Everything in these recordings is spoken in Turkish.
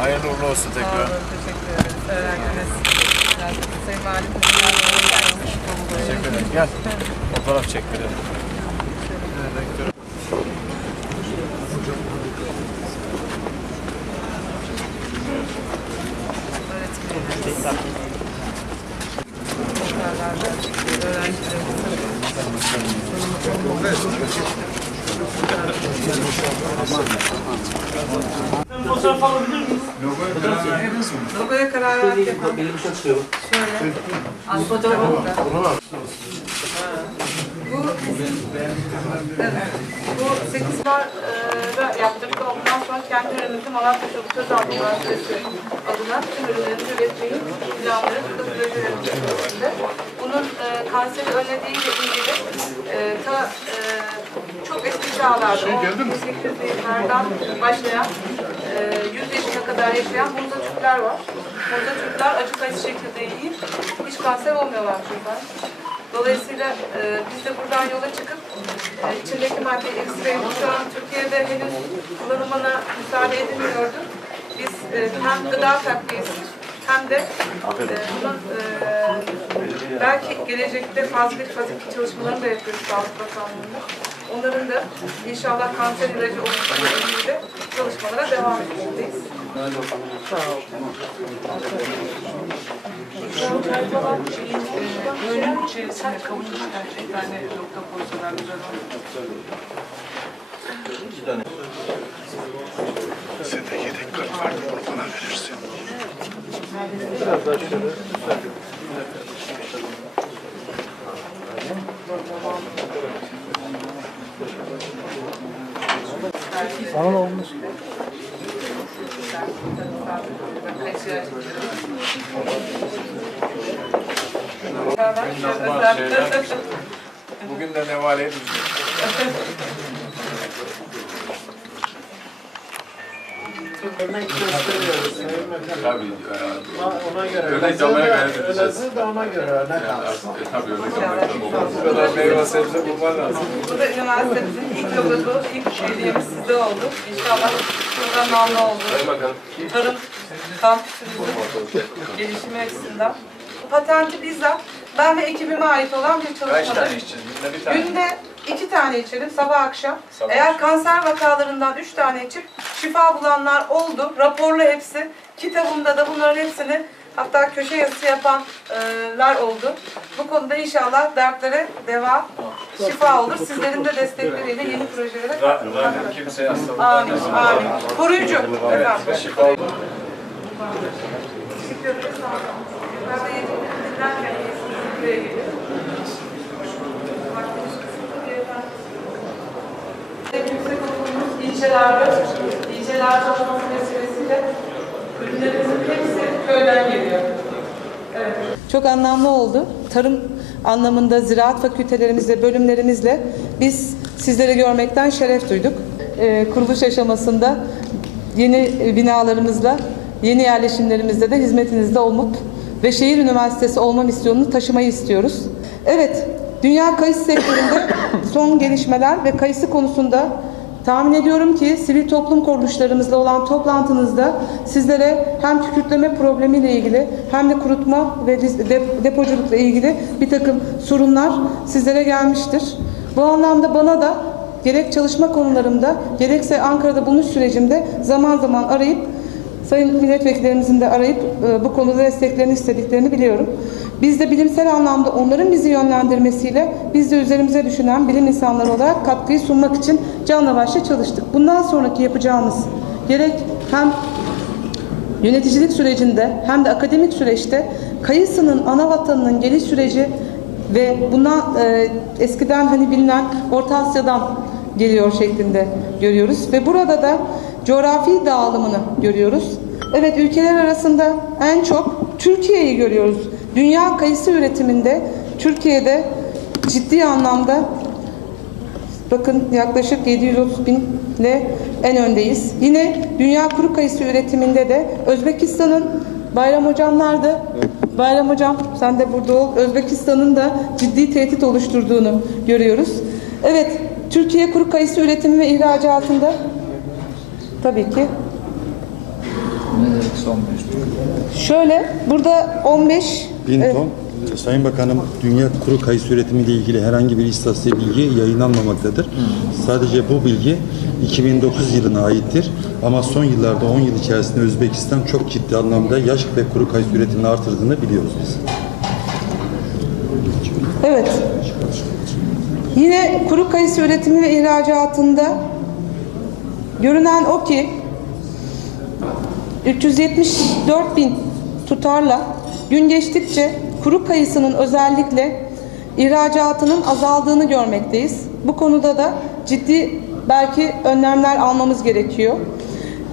Hayırlı uğurlu olsun Sağ tekrar. olun, teşekkür ederiz. Öğrenciniz. Sayın Valim. Teşekkür ederim. Gel. Fotoğraf çektirelim. Fotoğraf alabilir miyiz? Logoya karar verdik efendim. Benim bir şey çıkıyor. Şöyle. Az fotoğraf alın. Bu Evet. Bu 8 var e, yaptık. Ondan sonra kendi ürünümüzü Malatya Çocuk Özaltı Üniversitesi adına tüm ürünlerimizi üretmeyi ve projelerimiz içerisinde. Bunun e, kanseri önlediğiyle ilgili e, ta e, çok eski çağlarda, şey, 1800'lerden başlayan e, 100 yaşına kadar yaşayan burada Türkler var. Burada Türkler acı kayısı şekilde yiyip hiç kanser olmuyorlar çocuklar. Dolayısıyla e, biz de buradan yola çıkıp e, içindeki maddeyi ekstrayı şu an Türkiye'de henüz kullanımına müsaade edilmiyordu. Biz e, hem gıda takviyesi hem de e, bunun e, belki gelecekte fazlalık fazlalık çalışmalarını da yapıyoruz Sağlık Bakanlığı'nda. Onların da inşallah kanser ilacı oluşturma yönünde çalışmalara devam güzel olur. Sende yedek kart vardı bunu bana verirsin. Sana olmuş. Normal şeyler. Bugün de nevaleyi düzdük. Tabii. e, Ona göre. Örnek almaya gayret edeceğiz. Elazığ da ona göre örnek alsın. e, tabii örnek almak da Bu kadar meyve sebze bulman lazım. Bu da üniversitemizin ilk logosu, ilk hediyemiz sizde oldu. İnşallah burada namlu oldu. Tarım kampüsümüzün gelişimi açısından. Patenti bizzat ben ve ekibime ait olan bir Kaç çalışmadır. tane içeceğiz? Günde bir tane. Günde iki tane içelim sabah akşam. Sabah Eğer akşam. kanser vakalarından üç tane içip şifa bulanlar oldu. Raporlu hepsi. Kitabımda da bunların hepsini hatta köşe yazısı yapanlar oldu. Bu konuda inşallah dertlere deva, şifa olur. Sizlerin de destekleriyle yeni projelere Ra- Rabbim kimseye Amin, amin. Koruyucu efendim. Evet, şifa olur. Teşekkür ederiz. Ben de Yüksek okulumuz ilçelerde, ilçelerde olması vesilesiyle ürünlerimizin hepsi köyden geliyor. Evet. Çok anlamlı oldu. Tarım anlamında ziraat fakültelerimizle, bölümlerimizle biz sizleri görmekten şeref duyduk. Ee, kuruluş aşamasında yeni binalarımızla, yeni yerleşimlerimizde de hizmetinizde olup ve şehir üniversitesi olma misyonunu taşımayı istiyoruz. Evet, dünya kayısı sektöründe son gelişmeler ve kayısı konusunda Tahmin ediyorum ki sivil toplum kuruluşlarımızla olan toplantınızda sizlere hem kükürtleme problemiyle ilgili hem de kurutma ve de- depoculukla ilgili bir takım sorunlar sizlere gelmiştir. Bu anlamda bana da gerek çalışma konularımda gerekse Ankara'da bulunuş sürecimde zaman zaman arayıp Sayın milletvekillerimizin de arayıp e, bu konuda desteklerini istediklerini biliyorum. Biz de bilimsel anlamda onların bizi yönlendirmesiyle biz de üzerimize düşünen bilim insanları olarak katkıyı sunmak için canla başla çalıştık. Bundan sonraki yapacağımız gerek hem yöneticilik sürecinde hem de akademik süreçte kayısının ana vatanının geliş süreci ve bundan e, eskiden hani bilinen Orta Asya'dan geliyor şeklinde görüyoruz ve burada da coğrafi dağılımını görüyoruz. Evet ülkeler arasında en çok Türkiye'yi görüyoruz. Dünya kayısı üretiminde Türkiye'de ciddi anlamda Bakın yaklaşık 730 binle en öndeyiz. Yine dünya kuru kayısı üretiminde de Özbekistan'ın Bayram Hocam nerede? Bayram Hocam sen de burada ol. Özbekistan'ın da ciddi tehdit oluşturduğunu görüyoruz. Evet, Türkiye kuru kayısı üretimi ve ihracatında tabii ki? Şöyle burada 15 Bin ton. Sayın Bakanım, dünya kuru kayısı üretimi ile ilgili herhangi bir istatistik bilgi yayınlanmamaktadır. Sadece bu bilgi 2009 yılına aittir. Ama son yıllarda 10 yıl içerisinde Özbekistan çok ciddi anlamda yaş ve kuru kayısı üretimini artırdığını biliyoruz biz. Evet. Yine kuru kayısı üretimi ve ihracatında görünen o ki 374 bin tutarla gün geçtikçe kuru kayısının özellikle ihracatının azaldığını görmekteyiz. Bu konuda da ciddi belki önlemler almamız gerekiyor.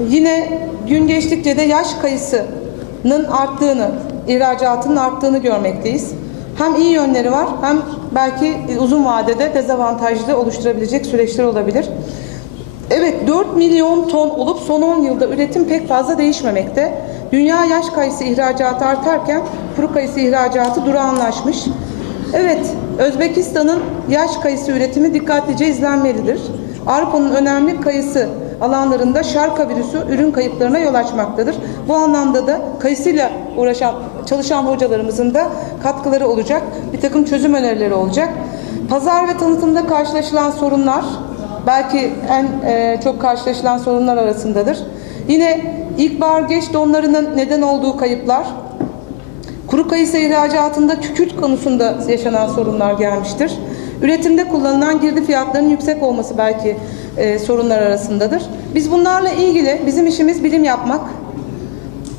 Yine gün geçtikçe de yaş kayısının arttığını, ihracatının arttığını görmekteyiz. Hem iyi yönleri var hem belki uzun vadede dezavantajlı oluşturabilecek süreçler olabilir. Evet 4 milyon ton olup son 10 yılda üretim pek fazla değişmemekte. Dünya yaş kayısı ihracatı artarken kuru kayısı ihracatı durağanlaşmış. Evet Özbekistan'ın yaş kayısı üretimi dikkatlice izlenmelidir. Avrupa'nın önemli kayısı alanlarında şarka virüsü ürün kayıplarına yol açmaktadır. Bu anlamda da kayısıyla uğraşan, çalışan hocalarımızın da katkıları olacak. Bir takım çözüm önerileri olacak. Pazar ve tanıtımda karşılaşılan sorunlar belki en e, çok karşılaşılan sorunlar arasındadır. Yine ilkbahar geç donlarının neden olduğu kayıplar, kuru kayısı ihracatında kükürt konusunda yaşanan sorunlar gelmiştir. Üretimde kullanılan girdi fiyatlarının yüksek olması belki e, sorunlar arasındadır. Biz bunlarla ilgili bizim işimiz bilim yapmak,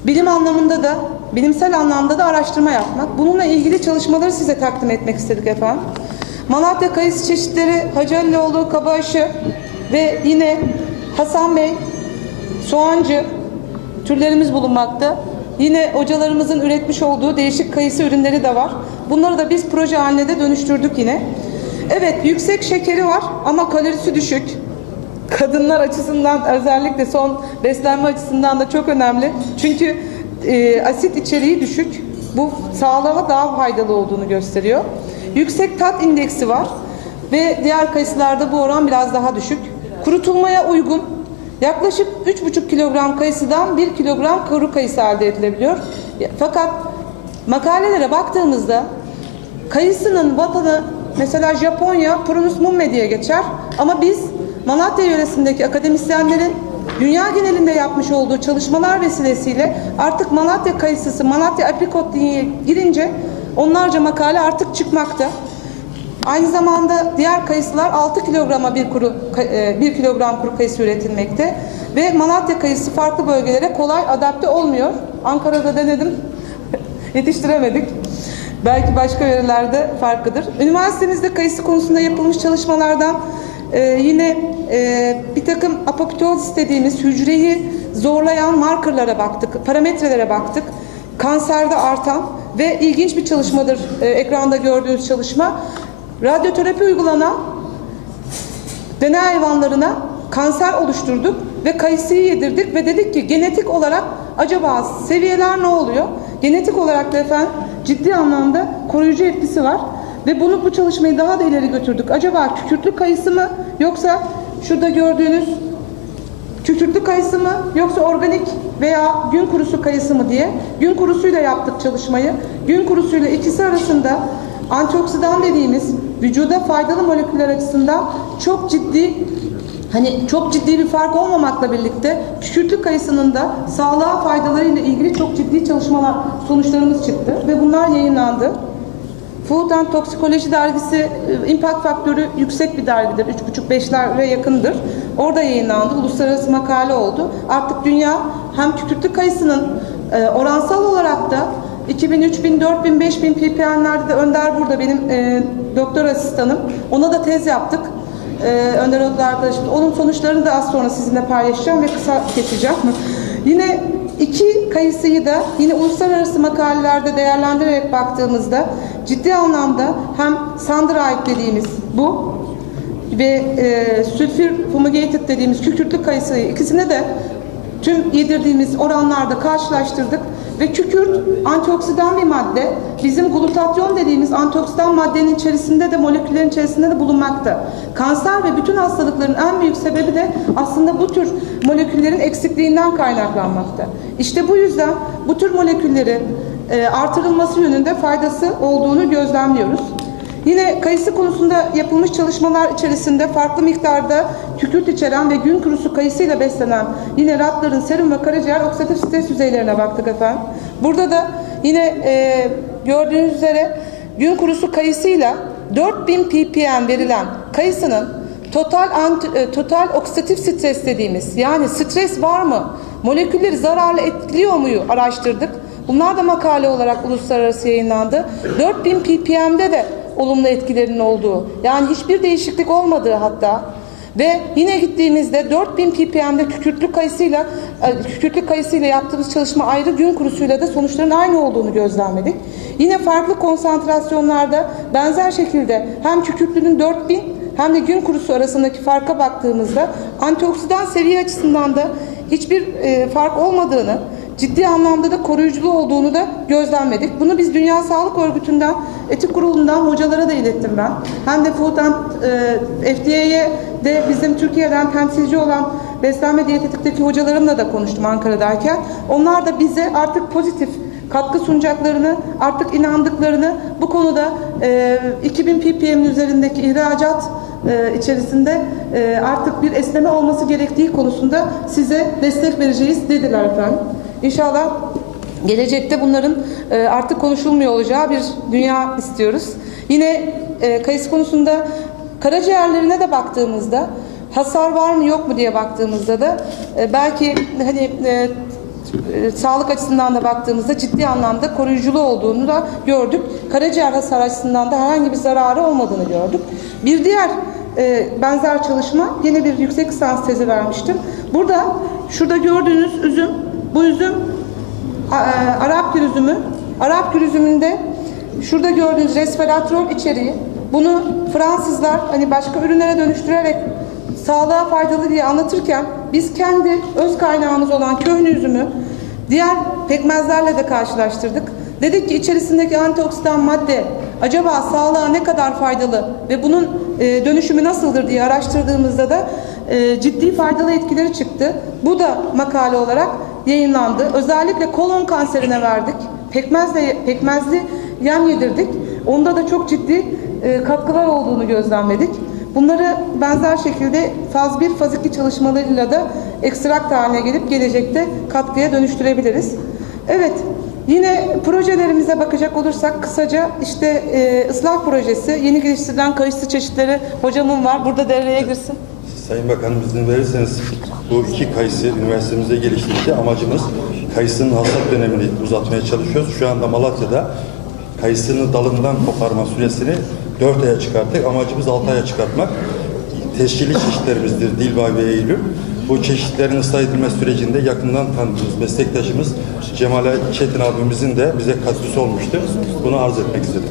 bilim anlamında da bilimsel anlamda da araştırma yapmak. Bununla ilgili çalışmaları size takdim etmek istedik efendim. Malatya kayısı çeşitleri Hacı Halilioğlu, Kabaşı ve yine Hasan Bey, Soğancı türlerimiz bulunmakta. Yine hocalarımızın üretmiş olduğu değişik kayısı ürünleri de var. Bunları da biz proje haline de dönüştürdük yine. Evet yüksek şekeri var ama kalorisi düşük. Kadınlar açısından özellikle son beslenme açısından da çok önemli. Çünkü e, asit içeriği düşük. Bu sağlığa daha faydalı olduğunu gösteriyor. Yüksek tat indeksi var ve diğer kayısılarda bu oran biraz daha düşük. Kurutulmaya uygun. Yaklaşık 3,5 kilogram kayısıdan 1 kilogram kuru kayısı elde edilebiliyor. Fakat makalelere baktığımızda kayısının vatanı mesela Japonya Prunus mumme diye geçer ama biz Malatya yöresindeki akademisyenlerin dünya genelinde yapmış olduğu çalışmalar vesilesiyle artık Malatya kayısısı, Malatya aprikot diye girince onlarca makale artık çıkmakta. Aynı zamanda diğer kayısılar 6 kilograma bir kuru 1 kilogram kuru kayısı üretilmekte ve Malatya kayısı farklı bölgelere kolay adapte olmuyor. Ankara'da denedim. Yetiştiremedik. Belki başka yörelerde farklıdır. Üniversitemizde kayısı konusunda yapılmış çalışmalardan e, yine e, bir takım apoptoz dediğimiz hücreyi zorlayan markerlara baktık, parametrelere baktık. Kanserde artan ve ilginç bir çalışmadır e, ekranda gördüğünüz çalışma. Radyoterapi uygulanan deney hayvanlarına kanser oluşturduk ve kayısıyı yedirdik ve dedik ki genetik olarak acaba seviyeler ne oluyor? Genetik olarak da efendim ciddi anlamda koruyucu etkisi var ve bunu bu çalışmayı daha da ileri götürdük. Acaba kükürtlü kayısı mı yoksa şurada gördüğünüz kükürtlü kayısı mı yoksa organik veya gün kurusu kayısı mı diye gün kurusuyla yaptık çalışmayı. Gün kurusuyla ikisi arasında antioksidan dediğimiz vücuda faydalı moleküller açısından çok ciddi hani çok ciddi bir fark olmamakla birlikte kükürtlü kayısının da sağlığa faydalarıyla ilgili çok ciddi çalışmalar sonuçlarımız çıktı ve bunlar yayınlandı. Food and Toxicology dergisi e, impact faktörü yüksek bir dergidir. 3,5-5'lere yakındır. Orada yayınlandı. Uluslararası makale oldu. Artık dünya hem kükürtlü kayısının e, oransal olarak da 2000, 3000, 4000, 5000 ppm'lerde de Önder burada benim e, doktor asistanım. Ona da tez yaptık. E, Önder Önder arkadaşım. Onun sonuçlarını da az sonra sizinle paylaşacağım ve kısa keseceğim. Yine iki kayısıyı da yine uluslararası makalelerde değerlendirerek baktığımızda ciddi anlamda hem Sandrite dediğimiz bu ve e, sülfür fumigated dediğimiz kükürtlü kayısıyı ikisine de tüm yedirdiğimiz oranlarda karşılaştırdık Ve kükürt antioksidan bir madde. Bizim glutatyon dediğimiz antioksidan maddenin içerisinde de moleküllerin içerisinde de bulunmakta. Kanser ve bütün hastalıkların en büyük sebebi de aslında bu tür moleküllerin eksikliğinden kaynaklanmakta. İşte bu yüzden bu tür molekülleri e, artırılması yönünde faydası olduğunu gözlemliyoruz. Yine kayısı konusunda yapılmış çalışmalar içerisinde farklı miktarda kükürt içeren ve gün kurusu kayısıyla beslenen yine ratların serum ve karaciğer oksidatif stres düzeylerine baktık efendim. Burada da yine e, gördüğünüz üzere gün kurusu kayısıyla 4000 ppm verilen kayısının total anti- e, total oksidatif stres dediğimiz yani stres var mı? Molekülleri zararlı etkiliyor muyu araştırdık. Bunlar da makale olarak uluslararası yayınlandı. 4000 ppm'de de olumlu etkilerinin olduğu, yani hiçbir değişiklik olmadığı hatta ve yine gittiğimizde 4000 ppm'de kükürtlü kayısıyla e, kükürtlü kayısıyla yaptığımız çalışma ayrı gün kurusuyla da sonuçların aynı olduğunu gözlemledik. Yine farklı konsantrasyonlarda benzer şekilde hem kükürtlünün 4000 hem de gün kurusu arasındaki farka baktığımızda antioksidan seviye açısından da hiçbir e, fark olmadığını, ciddi anlamda da koruyuculu olduğunu da gözlemledik. Bunu biz Dünya Sağlık Örgütü'nden, etik kurulundan hocalara da ilettim ben. Hem de Food and e, FDA'ye de bizim Türkiye'den temsilci olan beslenme diyetetikteki hocalarımla da konuştum Ankara'dayken. Onlar da bize artık pozitif katkı sunacaklarını, artık inandıklarını bu konuda e, 2000 ppm'in üzerindeki ihracat e, içerisinde e, artık bir esneme olması gerektiği konusunda size destek vereceğiz dediler efendim. İnşallah gelecekte bunların e, artık konuşulmuyor olacağı bir dünya istiyoruz. Yine e, kayısı konusunda karaciğerlerine de baktığımızda hasar var mı yok mu diye baktığımızda da e, belki hani sağlık açısından da baktığımızda ciddi anlamda koruyuculu olduğunu da gördük. Karaciğer hasar açısından da herhangi bir zararı olmadığını gördük. Bir diğer benzer çalışma yine bir yüksek lisans tezi vermiştim. Burada şurada gördüğünüz üzüm, bu üzüm Arap gül üzümü. Arap gül üzümünde şurada gördüğünüz resveratrol içeriği bunu Fransızlar hani başka ürünlere dönüştürerek sağlığa faydalı diye anlatırken biz kendi öz kaynağımız olan köhnü üzümü diğer pekmezlerle de karşılaştırdık. Dedik ki içerisindeki antioksidan madde acaba sağlığa ne kadar faydalı ve bunun e, dönüşümü nasıldır diye araştırdığımızda da e, ciddi faydalı etkileri çıktı. Bu da makale olarak yayınlandı. Özellikle kolon kanserine verdik. Pekmezle, pekmezli yem yedirdik. Onda da çok ciddi e, katkılar olduğunu gözlemledik. Bunları benzer şekilde faz 1, faz 2 çalışmalarıyla da ekstrakt haline gelip gelecekte katkıya dönüştürebiliriz. Evet, yine projelerimize bakacak olursak kısaca işte e, ıslah projesi, yeni geliştirilen kayısı çeşitleri hocamın var. Burada devreye girsin. Sayın Bakanım izin verirseniz bu iki kayısı üniversitemizde geliştirdi. Amacımız kayısının hasat dönemini uzatmaya çalışıyoruz. Şu anda Malatya'da kayısının dalından koparma süresini 4 aya çıkarttık. Amacımız 6 aya çıkartmak. Teşkili çeşitlerimizdir Dilbay ve Eylül. Bu çeşitlerin ıslah edilme sürecinde yakından tanıdığımız meslektaşımız Cemal Çetin abimizin de bize katkısı olmuştu. Bunu arz etmek istedim.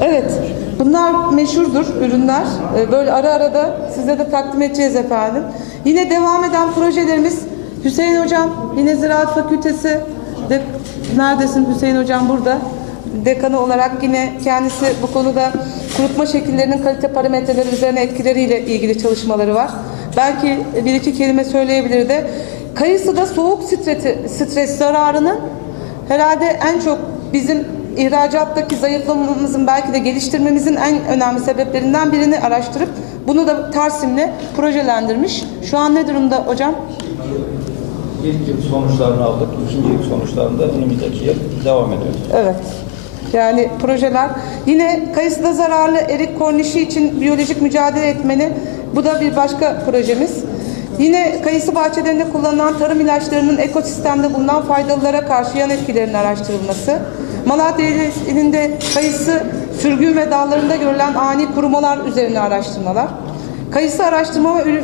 Evet, bunlar meşhurdur ürünler. Ee, Böyle ara ara da size de takdim edeceğiz efendim. Yine devam eden projelerimiz Hüseyin Hocam, yine Ziraat Fakültesi de, neredesin Hüseyin Hocam burada. Dekanı olarak yine kendisi bu konuda kurutma şekillerinin kalite parametreleri üzerine etkileriyle ilgili çalışmaları var. Belki bir iki kelime söyleyebilir de. Kayısıda soğuk stresi, stres zararının herhalde en çok bizim ihracattaki zayıflamamızın belki de geliştirmemizin en önemli sebeplerinden birini araştırıp bunu da Tarsim'le projelendirmiş. Şu an ne durumda hocam? İlk yıl sonuçlarını aldık. İkinci yıl sonuçlarında önümüzdeki yıl devam ediyoruz. Evet. Yani projeler. Yine kayısıda zararlı erik kornişi için biyolojik mücadele etmeni. Bu da bir başka projemiz. Yine kayısı bahçelerinde kullanılan tarım ilaçlarının ekosistemde bulunan faydalılara karşı yan etkilerinin araştırılması. Malatya ilinde kayısı sürgün ve dallarında görülen ani kurumalar üzerine araştırmalar. Kayısı araştırma ve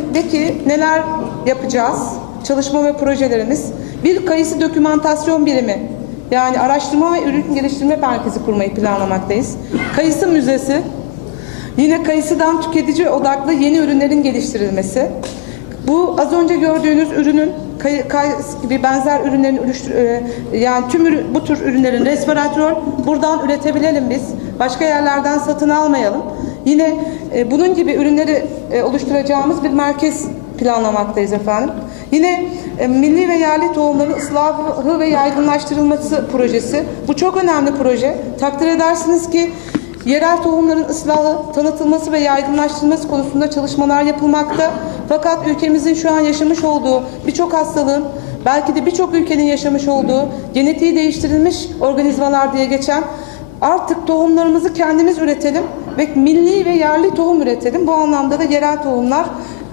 neler yapacağız? Çalışma ve projelerimiz. Bir kayısı dokümantasyon birimi. Yani araştırma ve ürün geliştirme merkezi kurmayı planlamaktayız. Kayısı müzesi. Yine kayısıdan tüketici odaklı yeni ürünlerin geliştirilmesi. Bu az önce gördüğünüz ürünün kay, gibi benzer ürünlerin e, yani tüm bu tür ürünlerin resveratrol buradan üretebilelim biz. Başka yerlerden satın almayalım. Yine e, bunun gibi ürünleri e, oluşturacağımız bir merkez planlamaktayız efendim. Yine e, milli ve yerli tohumların ıslahı ve yaygınlaştırılması projesi. Bu çok önemli proje. Takdir edersiniz ki yerel tohumların ıslahı, tanıtılması ve yaygınlaştırılması konusunda çalışmalar yapılmakta. Fakat ülkemizin şu an yaşamış olduğu birçok hastalığın belki de birçok ülkenin yaşamış olduğu genetiği değiştirilmiş organizmalar diye geçen artık tohumlarımızı kendimiz üretelim ve milli ve yerli tohum üretelim. Bu anlamda da yerel tohumlar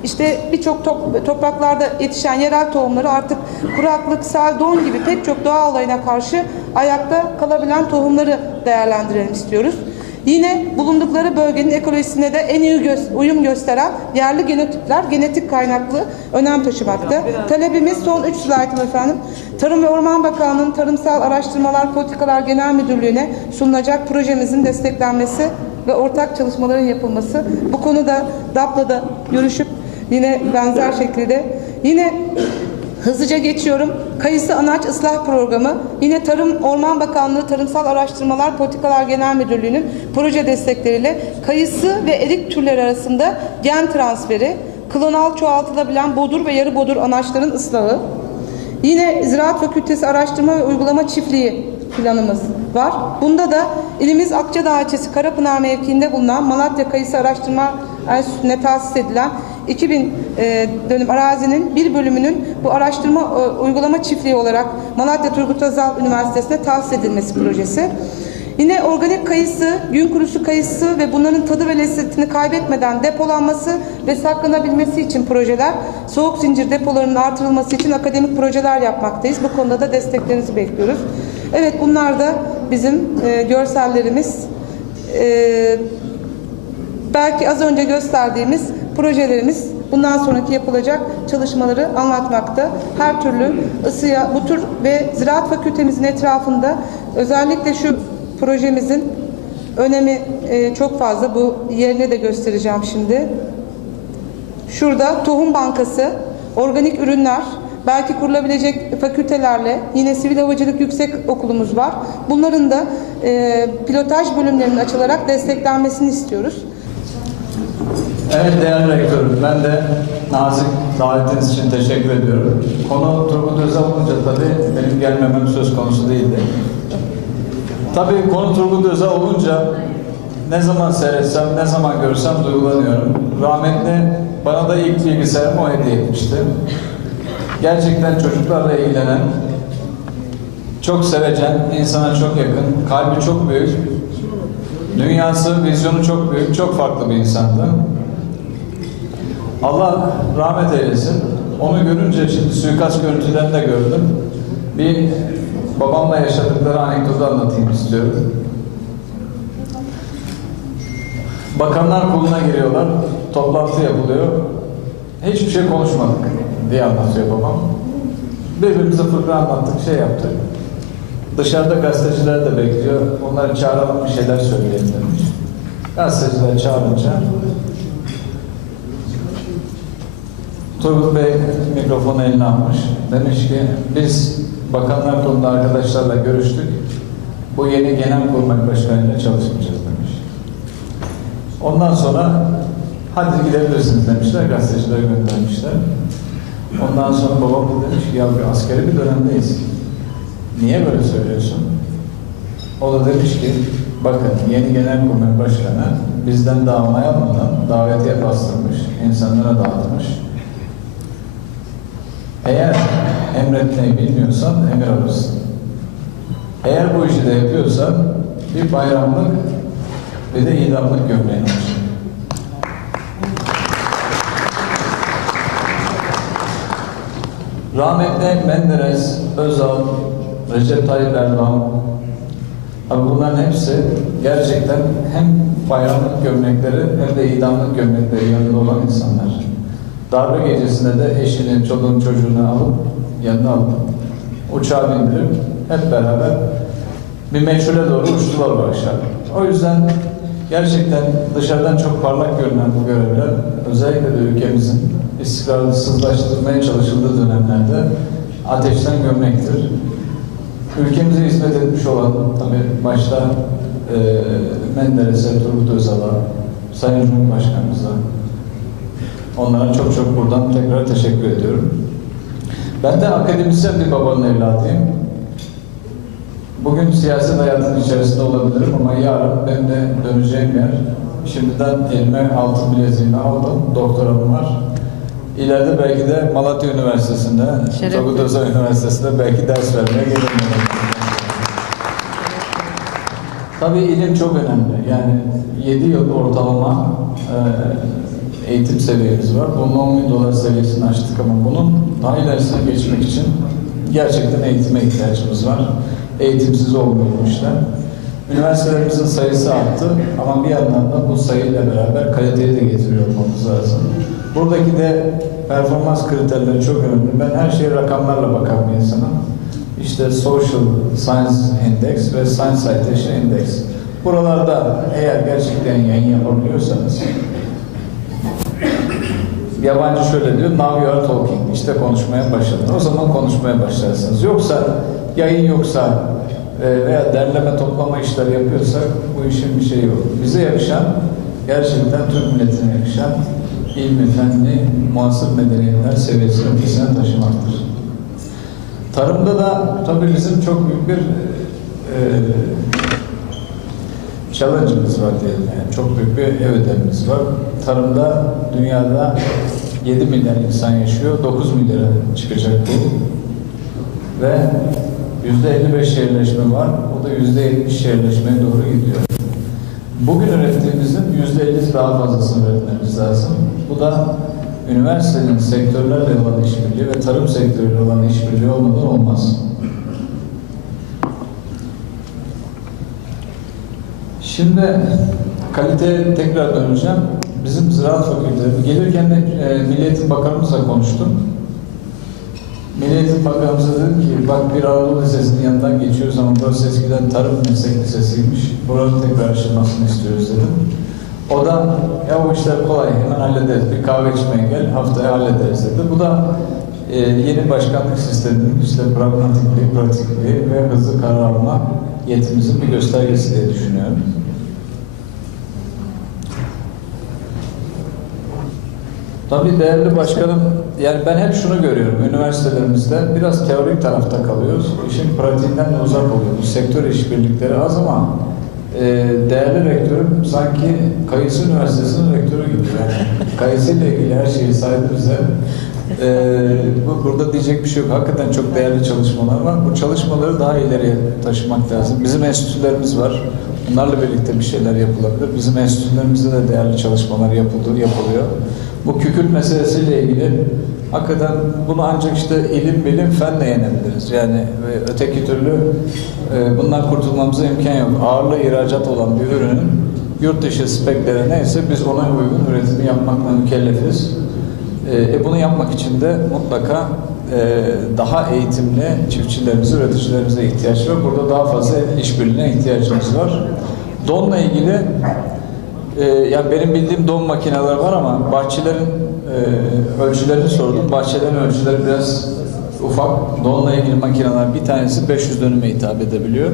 işte birçok top- topraklarda yetişen yerel tohumları artık kuraklık, sel, don gibi pek çok doğa olayına karşı ayakta kalabilen tohumları değerlendirelim istiyoruz. Yine bulundukları bölgenin ekolojisine de en iyi gö- uyum gösteren yerli genotipler genetik kaynaklı önem taşımakta. Talebimiz son 3 slaytım efendim. Tarım ve Orman Bakanlığı'nın Tarımsal Araştırmalar Politikalar Genel Müdürlüğü'ne sunulacak projemizin desteklenmesi ve ortak çalışmaların yapılması. Bu konuda DAP'la görüşüp yine benzer şekilde yine Hızlıca geçiyorum. Kayısı Anaç Islah Programı, yine Tarım Orman Bakanlığı Tarımsal Araştırmalar Politikalar Genel Müdürlüğü'nün proje destekleriyle kayısı ve erik türleri arasında gen transferi, klonal çoğaltılabilen bodur ve yarı bodur anaçların ıslahı, Yine Ziraat Fakültesi Araştırma ve Uygulama Çiftliği planımız var. Bunda da ilimiz Akçadağ ilçesi Karapınar mevkiinde bulunan Malatya Kayısı Araştırma Enstitüsü'ne tahsis edilen 2000 e, dönüm arazinin bir bölümünün bu araştırma e, uygulama çiftliği olarak Malatya Turgut Özal Üniversitesi'ne tahsis edilmesi projesi. Yine organik kayısı, gün kurusu kayısı ve bunların tadı ve lezzetini kaybetmeden depolanması ve saklanabilmesi için projeler, soğuk zincir depolarının artırılması için akademik projeler yapmaktayız. Bu konuda da desteklerinizi bekliyoruz. Evet bunlar da bizim e, görsellerimiz. E, belki az önce gösterdiğimiz projelerimiz bundan sonraki yapılacak çalışmaları anlatmakta. Her türlü ısıya, bu tür ve ziraat fakültemizin etrafında özellikle şu projemizin önemi e, çok fazla. Bu yerini de göstereceğim şimdi. Şurada tohum bankası, organik ürünler, belki kurulabilecek fakültelerle yine sivil havacılık yüksek okulumuz var. Bunların da e, pilotaj bölümlerinin açılarak desteklenmesini istiyoruz. Evet değerli rektörüm, ben de nazik davetiniz için teşekkür ediyorum. Konu Turgut Özal olunca tabii benim gelmemem söz konusu değildi. Tabii konu Turgut Özal olunca ne zaman seyretsem, ne zaman görsem duygulanıyorum. Rahmetli bana da ilk bilgisayarımı o hediye etmişti. Gerçekten çocuklarla ilgilenen, çok sevecen, insana çok yakın, kalbi çok büyük, dünyası, vizyonu çok büyük, çok farklı bir insandı. Allah rahmet eylesin. Onu görünce şimdi suikast görüntülerini de gördüm. Bir babamla yaşadıkları anekdotu anlatayım istiyorum. Bakanlar kuruluna giriyorlar. Toplantı yapılıyor. Hiçbir şey konuşmadık diye anlatıyor babam. Birbirimize fıkra anlattık, şey yaptık. Dışarıda gazeteciler de bekliyor. Onları çağıralım bir şeyler söyleyelim demiş. Gazeteciler çağırınca Turgut Bey mikrofonu eline almış. Demiş ki biz Bakanlar Kurulu'nda arkadaşlarla görüştük. Bu yeni Genelkurmay Başkanı'yla çalışmayacağız demiş. Ondan sonra hadi gidebilirsiniz demişler. Gazetecileri göndermişler. Ondan sonra babam da demiş ki ya bir askeri bir dönemdeyiz. Niye böyle söylüyorsun? O da demiş ki bakın yeni Genelkurmay Başkanı bizden daha onay almadan davetiye bastırmış, insanlara dağıtmış. Eğer emretmeyi bilmiyorsan emir alırsın. Eğer bu işi de yapıyorsan bir bayramlık bir de idamlık gömleğin olsun. Rahmetli Menderes, Özal, Recep Tayyip Erdoğan, Abi bunların hepsi gerçekten hem bayramlık gömlekleri hem de idamlık gömlekleri yanında olan insanlar. Darbe gecesinde de eşini, çoluğunu, çocuğunu alıp yanına alıp uçağa bindirip hep beraber bir meçhule doğru uçtular bu akşam. O yüzden gerçekten dışarıdan çok parlak görünen bu görevler özellikle de ülkemizin istikrarsızlaştırmaya çalışıldığı dönemlerde ateşten gömmektir. Ülkemize hizmet etmiş olan tabii başta e, Menderes'e, Turgut Özal'a, Sayın Cumhurbaşkanımıza onlara çok çok buradan tekrar teşekkür ediyorum. Ben de akademisyen bir babanın evladıyım. Bugün siyaset hayatının içerisinde olabilirim ama yarın benim de döneceğim yer. Şimdiden elime altın bileziğimi aldım, doktoram var. İleride belki de Malatya Üniversitesi'nde, Turgut Özal Üniversitesi'nde belki ders vermeye gelirim. Tabii ilim çok önemli. Yani 7 yıl ortalama e, eğitim seviyemiz var. Bunun 10 bin dolar seviyesini aştık ama bunun daha ilerisine geçmek için gerçekten eğitime ihtiyacımız var. Eğitimsiz olmuyor bu işler. Üniversitelerimizin sayısı arttı ama bir yandan da bu sayıyla beraber kaliteyi de getiriyor olmamız lazım. Buradaki de performans kriterleri çok önemli. Ben her şeye rakamlarla bakan bir insanım. İşte Social Science Index ve Science Citation Index. Buralarda eğer gerçekten yayın yapabiliyorsanız yabancı şöyle diyor, now you are talking. İşte konuşmaya başladın. O zaman konuşmaya başlarsınız. Yoksa yayın yoksa e, veya derleme toplama işleri yapıyorsak bu işin bir şeyi yok. Bize yakışan gerçekten Türk milletine yakışan ilmi, fenli, muasır medeniyetler seviyesine ötesine taşımaktır. Tarımda da tabii bizim çok büyük bir e, challenge'ımız var diyelim. Yani çok büyük bir ev ödevimiz var. Tarımda dünyada 7 milyar insan yaşıyor. 9 milyara çıkacak bu. Ve %55 şehirleşme var. O da %70 şehirleşmeye doğru gidiyor. Bugün ürettiğimizin %50 daha fazlasını üretmemiz lazım. Bu da üniversitenin sektörlerle olan işbirliği ve tarım sektörüyle olan işbirliği olmadan olmaz. Şimdi kaliteye tekrar döneceğim. Ziraat fakülteleri, gelirken de e, Milli Bakanımızla konuştum. Milli Eğitim Bakanımıza dedim ki bak bir Anadolu Lisesi'nin yanından geçiyoruz ama burası eskiden tarım meslek lisesiymiş. Buranın tekrar açılmasını istiyoruz dedim. O da ya bu işler kolay hemen hallederiz. Bir kahve içmeye gel haftaya hallederiz dedi. Bu da e, yeni başkanlık sisteminin işte pragmatikliği, pratikliği ve hızlı karar alma yetimizin bir göstergesi diye düşünüyorum. Tabii değerli başkanım, yani ben hep şunu görüyorum üniversitelerimizde biraz teorik tarafta kalıyoruz. İşin pratiğinden de uzak oluyoruz. Sektör işbirlikleri az ama e, değerli rektörüm sanki Kayısı Üniversitesi'nin rektörü gibi. Yani Kayısı ile ilgili her şeyi saydı bize. E, bu, burada diyecek bir şey yok. Hakikaten çok değerli çalışmalar var. Bu çalışmaları daha ileriye taşımak lazım. Bizim enstitülerimiz var. Bunlarla birlikte bir şeyler yapılabilir. Bizim enstitülerimizde de değerli çalışmalar yapıldı, yapılıyor. Bu kükürt meselesiyle ilgili hakikaten bunu ancak işte ilim, bilim, fenle yenebiliriz. Yani ve öteki türlü e, bundan kurtulmamıza imkan yok. Ağırlığı ihracat olan bir ürünün yurt dışı spekleri neyse biz ona uygun üretimi yapmakla mükellefiz. E, e, bunu yapmak için de mutlaka e, daha eğitimli çiftçilerimize, üreticilerimize ihtiyaç var. Burada daha fazla işbirliğine ihtiyacımız var. Donla ilgili ee, yani benim bildiğim don makineleri var ama bahçelerin e, ölçülerini sordum. Bahçelerin ölçüleri biraz ufak. Donla ilgili makineler bir tanesi 500 dönüme hitap edebiliyor.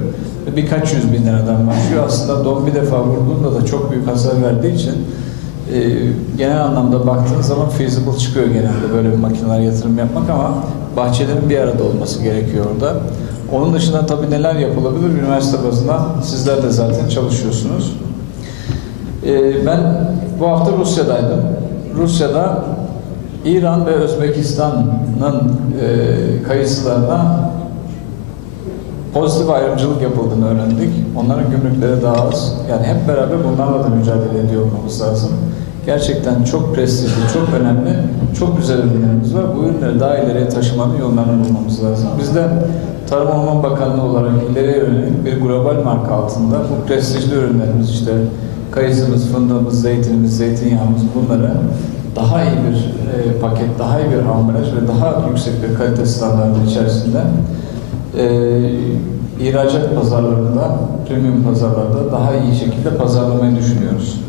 Birkaç yüz bin liradan başlıyor. Aslında don bir defa vurduğunda da çok büyük hasar verdiği için e, genel anlamda baktığın zaman feasible çıkıyor genelde böyle bir makineler yatırım yapmak ama bahçelerin bir arada olması gerekiyor orada. Onun dışında tabii neler yapılabilir? Üniversite bazında sizler de zaten çalışıyorsunuz. Ee, ben bu hafta Rusya'daydım. Rusya'da İran ve Özbekistan'ın e, kayısılarına pozitif ayrımcılık yapıldığını öğrendik. Onların gümrükleri daha az. Yani hep beraber bunlarla da mücadele ediyor olmamız lazım. Gerçekten çok prestijli, çok önemli, çok güzel ürünlerimiz var. Bu ürünleri daha ileriye taşımanın yollarını bulmamız lazım. Biz de Tarım Orman Bakanlığı olarak ileriye yönelik bir global marka altında bu prestijli ürünlerimiz işte kayısımız, fındığımız, zeytinimiz, zeytinyağımız bunları daha iyi bir e, paket, daha iyi bir ambalaj ve daha yüksek bir kalite standartı içerisinde e, ihracat pazarlarında, premium pazarlarda daha iyi şekilde pazarlamayı düşünüyoruz.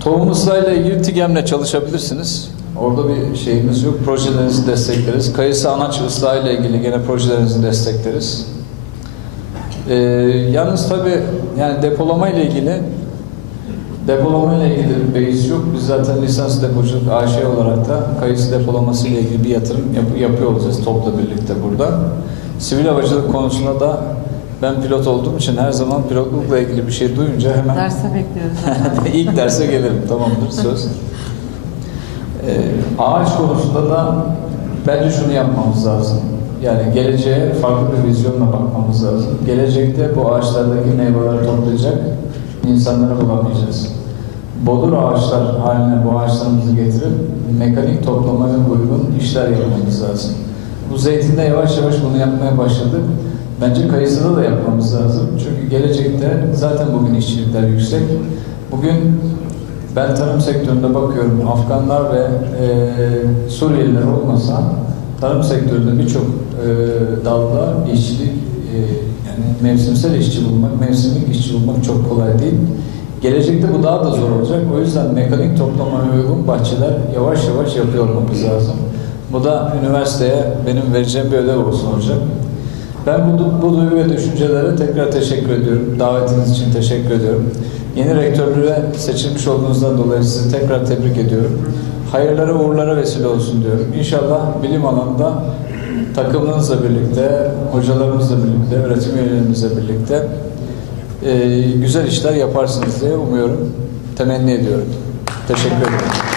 Tohum ıslahıyla ilgili TİGEM'le çalışabilirsiniz. Orada bir şeyimiz yok. Projelerinizi destekleriz. Kayısı anaç ıslahıyla ilgili gene projelerinizi destekleriz. Ee, yalnız tabii yani depolama ile ilgili depolama ile ilgili bir beis yok. Biz zaten lisans depoculuk AŞ olarak da kayısı depolaması ile ilgili bir yatırım yap- yapıyor olacağız topla birlikte burada. Sivil havacılık konusunda da ben pilot olduğum için her zaman pilotlukla ilgili bir şey duyunca hemen Derse bekliyoruz. İlk derse gelirim. Tamamdır söz. Ee, ağaç konusunda da bence şunu yapmamız lazım. Yani geleceğe farklı bir vizyonla bakmamız lazım. Gelecekte bu ağaçlardaki meyveleri toplayacak insanlara bulamayacağız. Bodur ağaçlar haline bu ağaçlarımızı getirip mekanik toplamaya uygun işler yapmamız lazım. Bu zeytinde yavaş yavaş bunu yapmaya başladık. Bence kayısıda da yapmamız lazım. Çünkü gelecekte zaten bugün işçilikler yüksek. Bugün ben tarım sektöründe bakıyorum Afganlar ve e, Suriyeliler olmasa tarım sektöründe birçok dalda işçilik e, yani mevsimsel işçi bulmak, mevsimlik işçi bulmak çok kolay değil. Gelecekte bu daha da zor olacak. O yüzden mekanik toplamaya uygun bahçeler yavaş yavaş yapıyor olmamız lazım. Bu da üniversiteye benim vereceğim bir ödev olsun olacak. Ben bu, bu duygu ve düşüncelere tekrar teşekkür ediyorum. Davetiniz için teşekkür ediyorum. Yeni rektörlüğe seçilmiş olduğunuzdan dolayı sizi tekrar tebrik ediyorum. Hayırlara uğurlara vesile olsun diyorum. İnşallah bilim alanında takımınızla birlikte, hocalarımızla birlikte, öğretim üyelerimizle birlikte e, güzel işler yaparsınız diye umuyorum, temenni ediyorum. Teşekkür ederim.